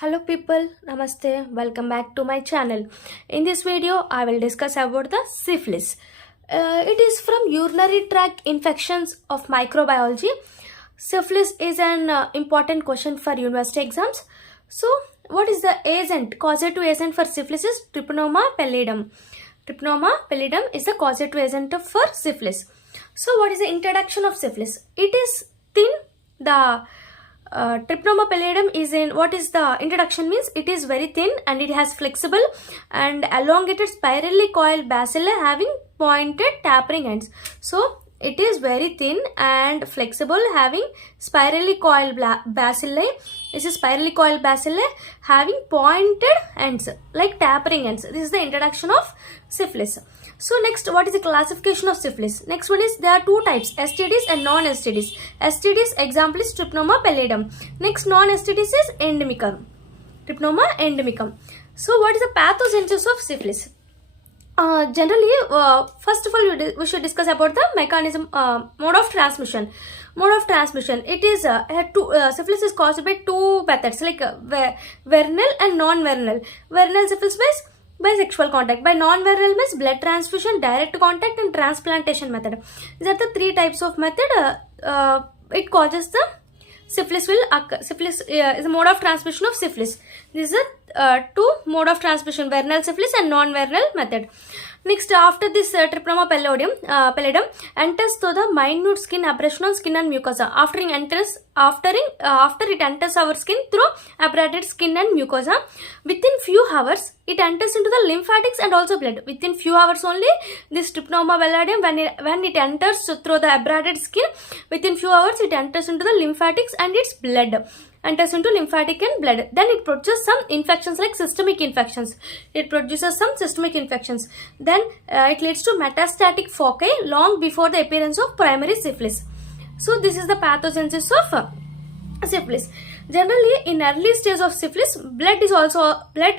Hello people, Namaste, welcome back to my channel. In this video, I will discuss about the syphilis. It is from urinary tract infections of microbiology. Syphilis is an important question for university exams. So, what is the agent? Causative agent for syphilis is Treponema pallidum. Treponema pallidum is the causative agent for syphilis. So, what is the introduction of syphilis? It is thin. The Treponema pallidum is in what is the introduction means it is very thin and it has flexible and elongated spirally coiled bacilli having pointed tapering ends. So it is very thin and flexible having spirally coiled bacilli. This is spirally coiled bacilli having pointed ends like tapering ends. This is the introduction of syphilis. So next, what is the classification of syphilis? Next one is there are two types, STDs and non-STDs. STDs example is Treponema pallidum. Next, non-STDs is endemicum. Treponema endemicum. So what is the pathogenesis of syphilis? Generally, first of all, we should discuss about the mechanism, mode of transmission. Mode of transmission. It is syphilis is caused by two methods like vernal and non-vernal. Vernal syphilis by sexual contact. By non-viral means blood transfusion, direct contact and transplantation method. These are the three types of method. It causes the syphilis will occur. Syphilis is a mode of transmission of syphilis. This is two mode of transmission, vernal syphilis and non-vernal method. Next, after this Treponema pallidum enters through the minute skin abrasion on skin and mucosa. After it enters our skin through abrated skin and mucosa, within few hours it enters into the lymphatics and also blood. Within few hours only, this Treponema pallidum when it enters through the abrated skin, within few hours it enters into the lymphatics and its blood. Enters into lymphatic and blood. Then it produces some infections like systemic infections. It produces some systemic infections. Then it leads to metastatic foci long before the appearance of primary syphilis. So this is the pathogenesis of syphilis. Generally, in early stage of syphilis, blood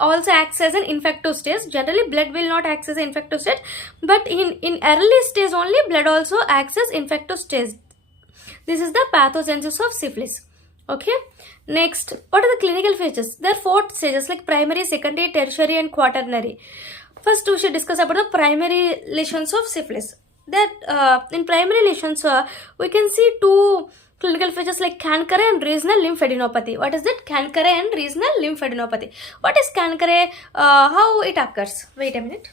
also acts as an infective stage. Generally, blood will not act as an infective stage, but in early stage only, blood also acts as infective stage. This is the pathogenesis of syphilis. Okay. Next, what are the clinical features? There are four stages like primary, secondary, tertiary and quaternary. First, we should discuss about the primary lesions of syphilis. That in primary lesions, we can see two clinical features like Cankare and regional lymphadenopathy. What is that? Cankare and regional lymphadenopathy. What is Cankare? How it occurs? Wait a minute.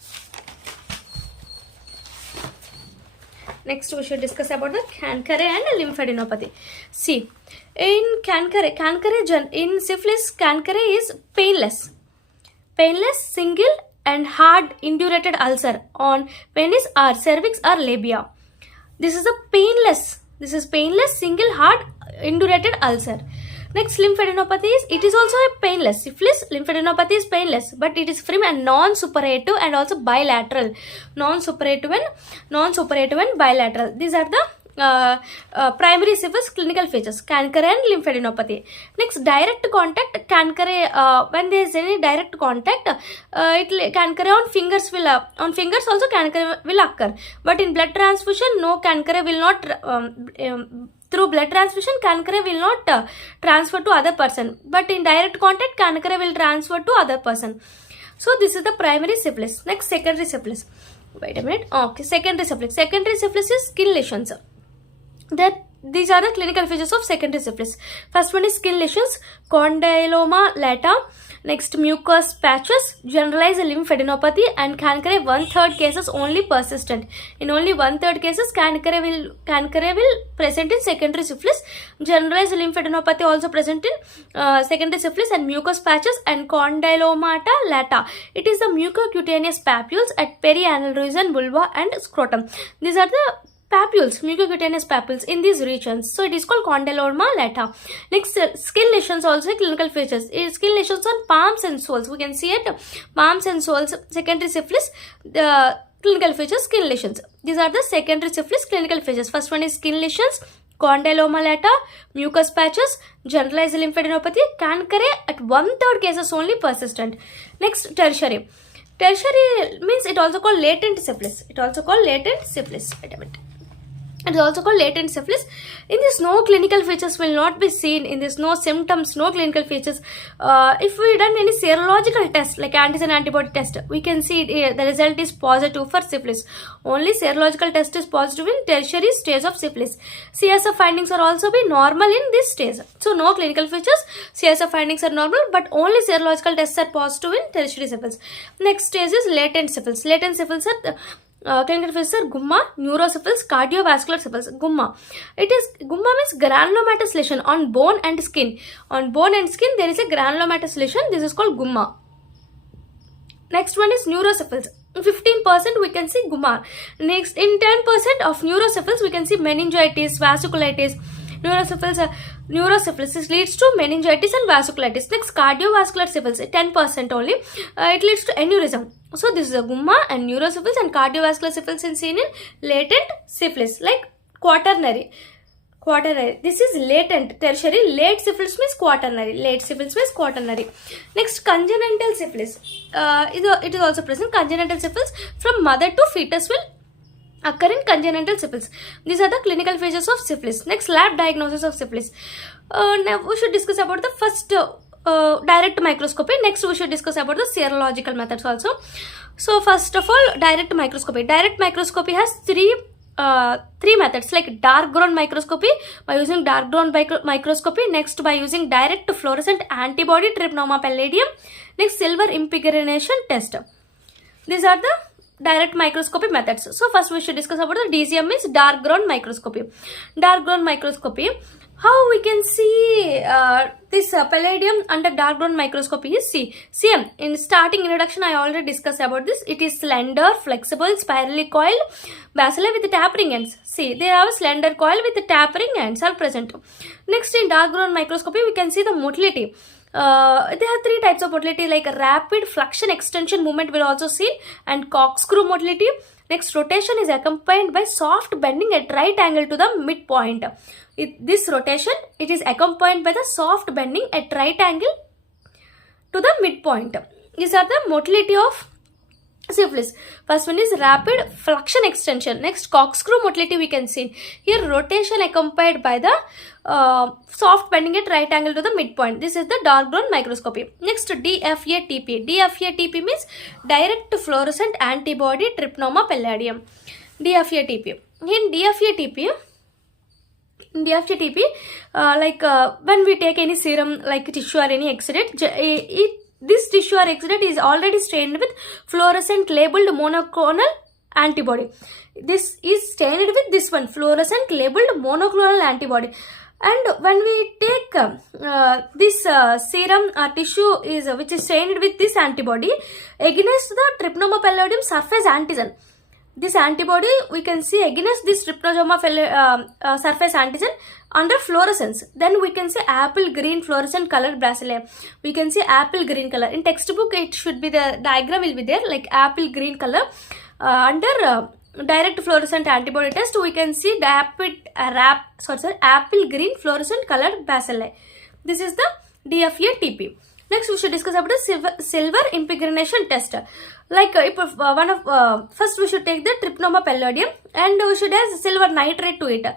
Next, we should discuss about the Cankare and lymphadenopathy. See, in in syphilis, Cankare is painless, single and hard indurated ulcer on penis or cervix or labia. This is painless, single hard indurated ulcer. Next, lymphadenopathy is, it is also a painless. Syphilis, lymphadenopathy is painless, but it is from a non-suppurative and also bilateral. Non-suppurative and bilateral. These are the primary syphilis clinical features, Cankare and lymphadenopathy. Next, direct contact, Cankare, when there is any direct contact, Cankare on fingers also Cankare will occur. But in blood transfusion, no, Cankare will not, through blood transfusion, Cankare will not transfer to other person. But in direct contact, Cankare will transfer to other person. So this is the primary syphilis. Next, secondary syphilis. Wait a minute. Okay, secondary syphilis. Secondary syphilis is skin lesions. These are the clinical features of secondary syphilis. First one is skin lesions, condyloma lata. Next, mucous patches, generalized lymphadenopathy, and Cankare 1/3 cases only persistent. In only 1/3 cases, Cankare will present in secondary syphilis. Generalized lymphadenopathy also present in secondary syphilis, and mucous patches and condylomata lata. It is the mucocutaneous papules at perianal region, vulva and scrotum. These are the papules, mucocutaneous papules in these regions. So it is called condyloma lata. Next, skin lesions also clinical features. Skin lesions on palms and soles. We can see it. Palms and soles, secondary syphilis. The clinical features, skin lesions. These are the secondary syphilis clinical features. First one is skin lesions, condyloma lata, mucous patches, generalized lymphadenopathy, Cankare at 1/3 cases only persistent. Next, tertiary. Tertiary means it also called latent syphilis. Wait a minute. It is also called latent syphilis. In this, no clinical features will not be seen. In this, no symptoms, no clinical features. If we done any serological test like antigen antibody test, we can see the result is positive for syphilis. Only serological test is positive in tertiary stage of syphilis. CSF findings are also be normal in this stage. So no clinical features, CSF findings are normal, but only serological tests are positive in tertiary syphilis. Next stage is latent syphilis. Latent syphilis are clinical features are gumma, neurosyphilis, cardiovascular syphilis. Gumma means granulomatous lesion on bone and skin. On bone and skin there is a granulomatous lesion. This is called gumma. Next one is neurosyphilis. 15% we can see gumma. Next, in 10% of neurosyphilis we can see meningitis, vasculitis. Neurosyphilis leads to meningitis and vasculitis. Next, cardiovascular syphilis, 10% only. It leads to aneurysm. So this is a gumma and neurosyphilis and cardiovascular syphilis is seen in latent syphilis, like quaternary. This is latent. Tertiary. Late syphilis means quaternary. Next, congenital syphilis. It is also present. Congenital syphilis from mother to fetus will occur in congenital syphilis. These are the clinical features of syphilis. Next, lab diagnosis of syphilis. Now we should discuss about the first direct microscopy. Next we should discuss about the serological methods also. So first of all, direct microscopy. Direct microscopy has three methods, like dark ground microscopy by using dark ground microscopy. Next, by using direct fluorescent antibody trypanosoma palladium. Next, silver impregneration test. These are the direct microscopy methods. So first we should discuss about the DGM, means dark ground microscopy. Dark ground microscopy, how we can see this palladium under dark ground microscopy is CM. In starting introduction I already discussed about this. It is slender, flexible, spirally coiled bacilli with tapering ends. See, they have a slender coil with tapering ends are present. Next, in dark ground microscopy we can see the motility. There are three types of motility, like rapid flexion extension movement will also seen, and corkscrew motility. Next, rotation is accompanied by soft bending at right angle to the midpoint. This rotation, it is accompanied by the soft bending at right angle to the midpoint. These are the motility of syphilis. First one is rapid flexion extension. Next, corkscrew motility we can see. Here, rotation accompanied by the soft bending at right angle to the midpoint. This is the dark ground microscopy. Next, DFA-TP. DFA-TP means direct fluorescent antibody trypanosoma palladium. DFA-TP. In DFA-TP, when we take any serum like tissue or any exudate, this tissue or exudate is already stained with fluorescent labeled monoclonal antibody. This is stained with this one, fluorescent labeled monoclonal antibody. And when we take this serum or tissue which is stained with this antibody against the trypanosoma palladium surface antigen, this antibody we can see against this trypanosoma surface antigen under fluorescence, then we can see apple green fluorescent colored bacilli. We can see apple green color. In textbook it should be, the diagram will be there, like apple green color. Under direct fluorescent antibody test we can see the apple green fluorescent colored bacilli. This is the DFA-TP. Next we should discuss about the silver impregneration test. Like first we should take the trypanosoma palladium and we should add silver nitrate to it.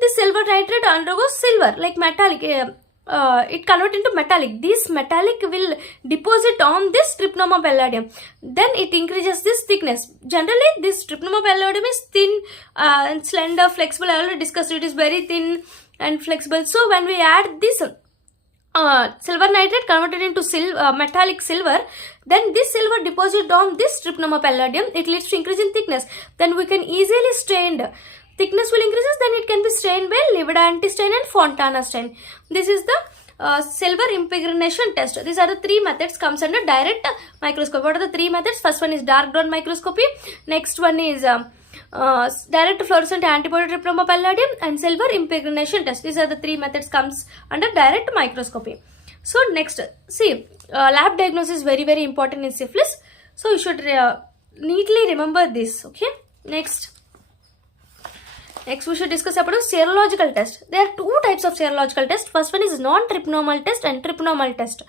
This silver nitrate undergoes silver, like metallic. It converts into metallic. This metallic will deposit on this trypanosoma palladium. Then it increases this thickness. Generally, this trypanosoma palladium is thin and slender, flexible. I already discussed it is very thin and flexible. So when we add this silver nitrate converted into metallic silver, then this silver deposit on this trypanosoma palladium, it leads to increase in thickness. Then we can easily strain. Thickness will increases, then it can be strained by Liverdanti stain and Fontana stain. This is the silver impregneration test. These are the three methods comes under direct microscopy. What are the three methods? First one is dark ground microscopy. Next one is direct fluorescent antibody trypanosoma palladium and silver impregneration test. These are the three methods comes under direct microscopy. So next, see, lab diagnosis is very important in syphilis. So you should neatly remember this. Okay. Next we should discuss about a serological test. There are two types of serological test. First one is non-trypanomal test and trypanomal test.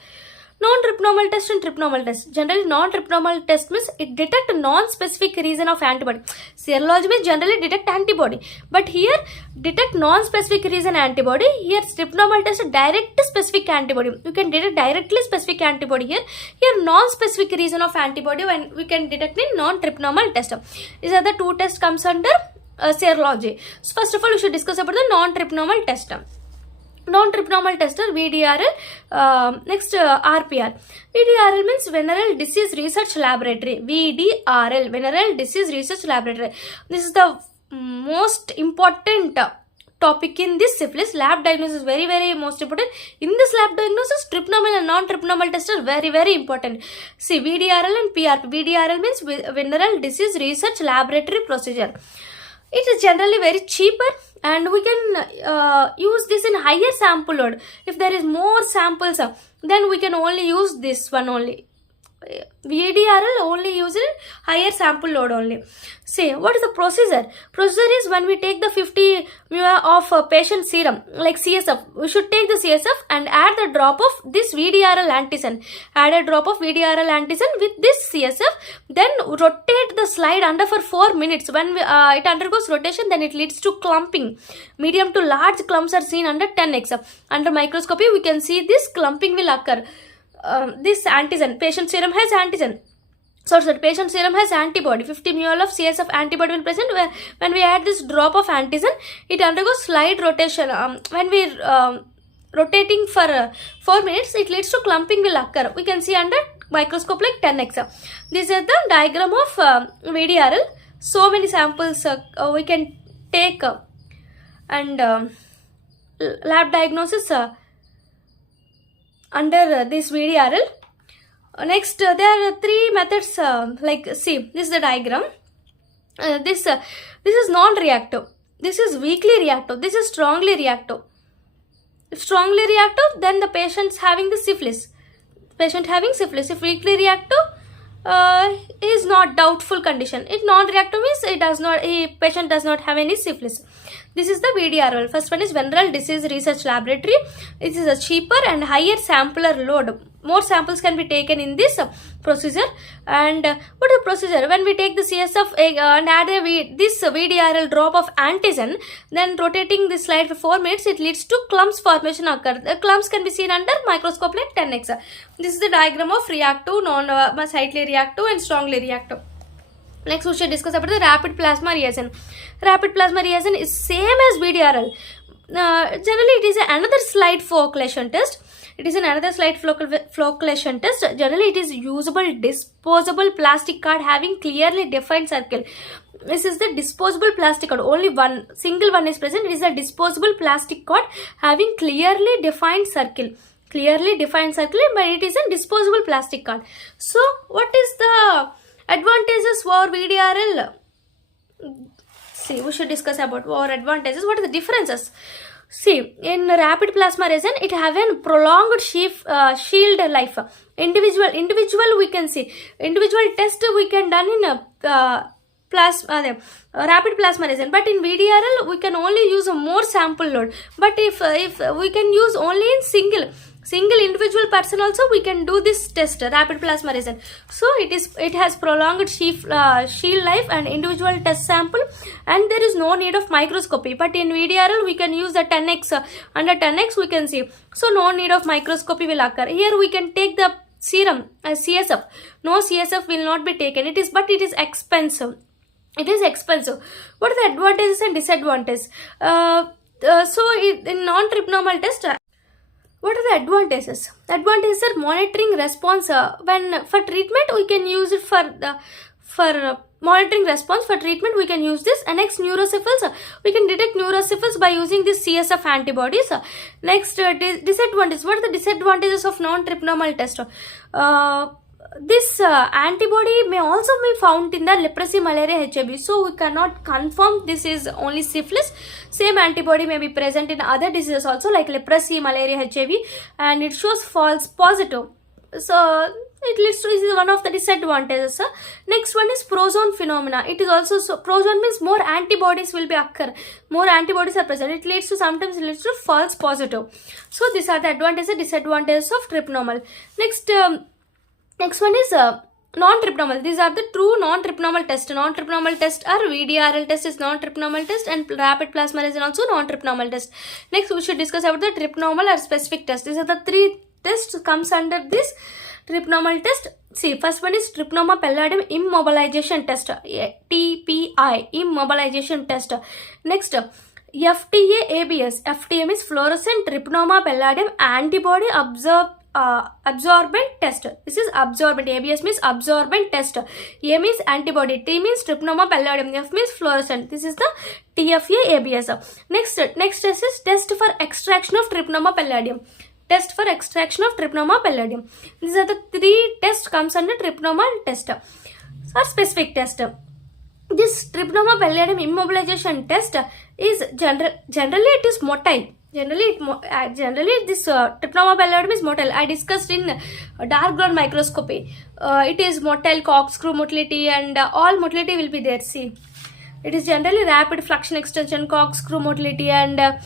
Non-trypnomal test and trypnomal test. Generally, non-trypnomal test means it detect non-specific region of antibody. Serology means generally detect antibody, but here detect non-specific region antibody. Here trypnomal test direct specific antibody. You can detect directly specific antibody here. Here non-specific region of antibody when we can detect in non-trypnomal test. These are the two tests comes under serology. So first of all, we should discuss about the non-trypnomal test. Non-trypnomal tester VDRL. Next RPR. VDRL means Venereal Disease Research Laboratory. VDRL, Venereal Disease Research Laboratory. This is the most important topic in this syphilis. Lab diagnosis is very most important. In this lab diagnosis, trypnomal and non-trypnomal test are very important. See, VDRL and PRP. VDRL means Venereal Disease Research Laboratory Procedure. It is generally very cheaper and we can use this in higher sample load. If there is more samples, then we can only use this one only. VDRL only use it higher sample load only. See, what is the procedure? Procedure is when we take the 50 ml of patient serum like CSF, we should take the CSF and add the drop of this VDRL antigen. Add a drop of VDRL antigen with this CSF, then rotate the slide under for 4 minutes. When it undergoes rotation, then it leads to clumping. Medium to large clumps are seen under 10x. Under microscopy, we can see this clumping will occur. This antigen, patient serum has antigen. So patient serum has antibody. 50 ml of CSF antibody will present. When we add this drop of antigen, it undergoes slide rotation. When we rotating for 4 minutes, it leads to clumping will occur. We can see under microscope like 10x. This is the diagram of VDRL. So many samples we can take and lab diagnosis under this VDRL. Next, there are three methods. See, this is the diagram. This is non-reactive. This is weakly reactive. This is strongly reactive. If strongly reactive, then the patient's having the syphilis. Patient having syphilis. If weakly reactive, is not doubtful condition. If non-reactive means it does not. Patient does not have any syphilis. This is the VDRL. First one is Venereal Disease Research Laboratory. This is a cheaper and higher sampler load. More samples can be taken in this procedure. And what is the procedure? When we take the CSF and add this VDRL drop of antigen, then rotating this slide for 4 minutes, it leads to clumps formation occur. The clumps can be seen under microscope like 10x. This is the diagram of reactive, slightly reactive and strongly reactive. Next, we should discuss about the rapid plasma reaction. Rapid plasma reaction is same as VDRL. Generally, it is another slide flocculation test. It is another slide flocculation test. Generally, it is usable disposable plastic card having clearly defined circle. This is the disposable plastic card. Only one single one is present. It is a disposable plastic card having clearly defined circle. Clearly defined circle, but it is a disposable plastic card. So, what is the advantages for VDRL? See, we should discuss about our advantages. What are the differences? See, in rapid plasma reaction, it have a prolonged shield life. Individual we can see. Individual test we can done in rapid plasma reaction. But in VDRL, we can only use a more sample load. But if we can use only in single individual person also, we can do this test, rapid plasma reaction. So it has prolonged shield life and individual test sample, and there is no need of microscopy. But in VDRL, we can use the 10x. Under 10x, we can see. So no need of microscopy will occur. Here we can take the serum as CSF. No CSF will not be taken. It is expensive. It is expensive. What are the advantages and disadvantages? In non-trypnomal test, what are the advantages? Advantages are monitoring response. When for treatment, we can use it for monitoring response. For treatment, we can use this. And next, neurosyphilis. We can detect neurosyphilis by using this CSF antibodies. Next, disadvantages. What are the disadvantages of non-trypnomal test? This antibody may also be found in the leprosy, malaria, HIV. So we cannot confirm this is only syphilis. Same antibody may be present in other diseases also like leprosy, malaria, HIV, and it shows false positive. So it leads to, this is one of the disadvantages. Next one is prozone phenomena. It is also, so prozone means more antibodies will be occur, more antibodies are present. It leads to, sometimes it leads to false positive. So these are the advantages and disadvantages of tripnormal. Next one is non-tripnormal. These are the true non-tripnormal tests. Non-tripnormal test are VDRL test is non-tripnormal test, and rapid plasmapheresis also non-tripnormal test. Next we should discuss about the tripnormal or specific test. These are the three tests comes under this tripnormal test. See, first one is Trypanosoma palladium immobilization test, TPI, immobilization test. Next, FTA-ABS. FTA means fluorescent Trypanosoma palladium antibody absorbent test. This is absorbent. ABS means absorbent test. A means antibody. T means Trypanosoma palladium. F means fluorescent. This is the TFA-ABS. Next test is test for extraction of Trypanosoma palladium. Test for extraction of Trypanosoma palladium. These are the three tests comes under Trypanosoma test or specific test. This Trypanosoma palladium immobilization test is generally it is motile. Generally this Trypanosoma palladium is motile. I discussed in dark ground microscopy. It is motile, corkscrew motility, and all motility will be there. See, it is generally rapid fluxion extension, corkscrew motility, and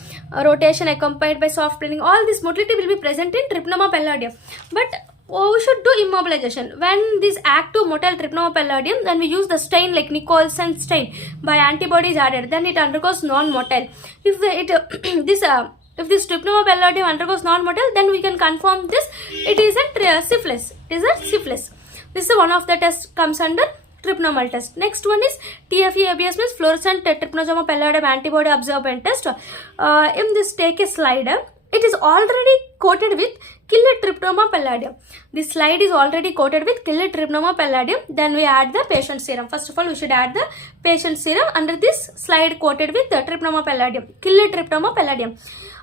rotation accompanied by soft planing. All this motility will be present in Trypanosoma palladium. But we should do immobilization. When this active motile Trypanosoma palladium, then we use the stain like Nicholson stain by antibodies added. Then it undergoes non-motile. If this Trypanosoma palladium undergoes non-motile, then we can confirm this. It is a syphilis. It is a syphilis. This is one of the tests comes under Trypanosoma test. Next one is TFA-ABS means fluorescent Trypanosoma palladium antibody absorbent test. In this, take a slide. It is already coated with killed Trypanosoma palladium. This slide is already coated with killed Trypanosoma palladium. Then we add the patient serum. First of all, we should add the patient serum under this slide coated with the Trypanosoma palladium, killed Trypanosoma palladium.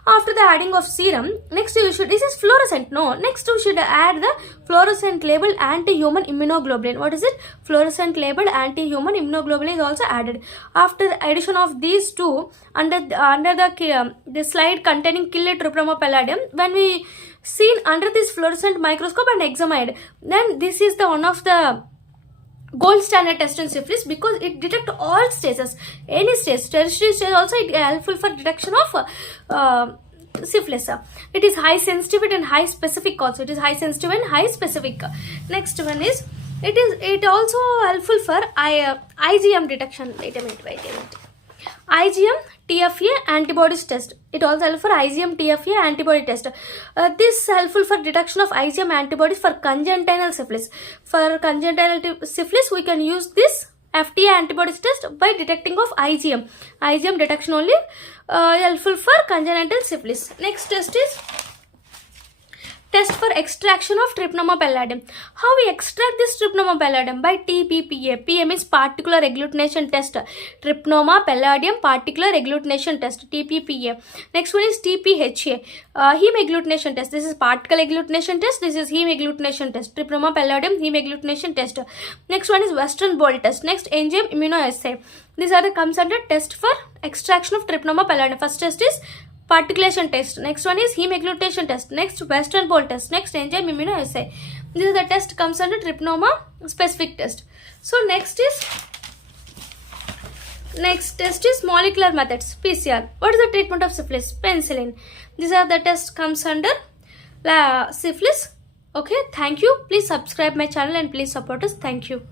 After the adding of serum, next we should, this is fluorescent, no, next we should add the fluorescent labeled anti-human immunoglobulin. What is it? Fluorescent labeled anti-human immunoglobulin is also added. After the addition of these two under the slide containing killed Trypanosoma palladium, when we seen under this fluorescent microscope and examined, then this is the one of the gold standard test in syphilis because it detects all stages, any stage, tertiary stage also it is helpful for detection of syphilis. It is high sensitive and high specific also. It is high sensitive and high specific. Next one is it also helpful for IgM detection. Wait a minute. IgM TFA antibodies test. It also helpful for IgM TFA antibody test. This helpful for detection of IgM antibodies for congenital syphilis. For congenital syphilis, we can use this FTA antibodies test by detecting of IgM. IgM detection only helpful for congenital syphilis. Next test is test for extraction of Trypanosoma palladium. How we extract this Trypanosoma palladium? By TPPA. PA means particular agglutination test. Trypanosoma palladium particular agglutination test. TPPA. Next one is TPHA. Heme agglutination test. This is particle agglutination test. This is heme agglutination test. Trypanosoma palladium heme agglutination test. Next one is Western blot test. Next enzyme immunoassay. These are the comes under test for extraction of Trypanosoma palladium. First test is particulation test. Next one is heme agglutination test. Next Western blot test. Next enzyme immunoassay. This is the test comes under Trypanosoma specific test. So next test is molecular methods, PCR. What is the treatment of syphilis? Penicillin. These are the tests comes under syphilis. Okay, thank you. Please subscribe my channel and please support us. Thank you.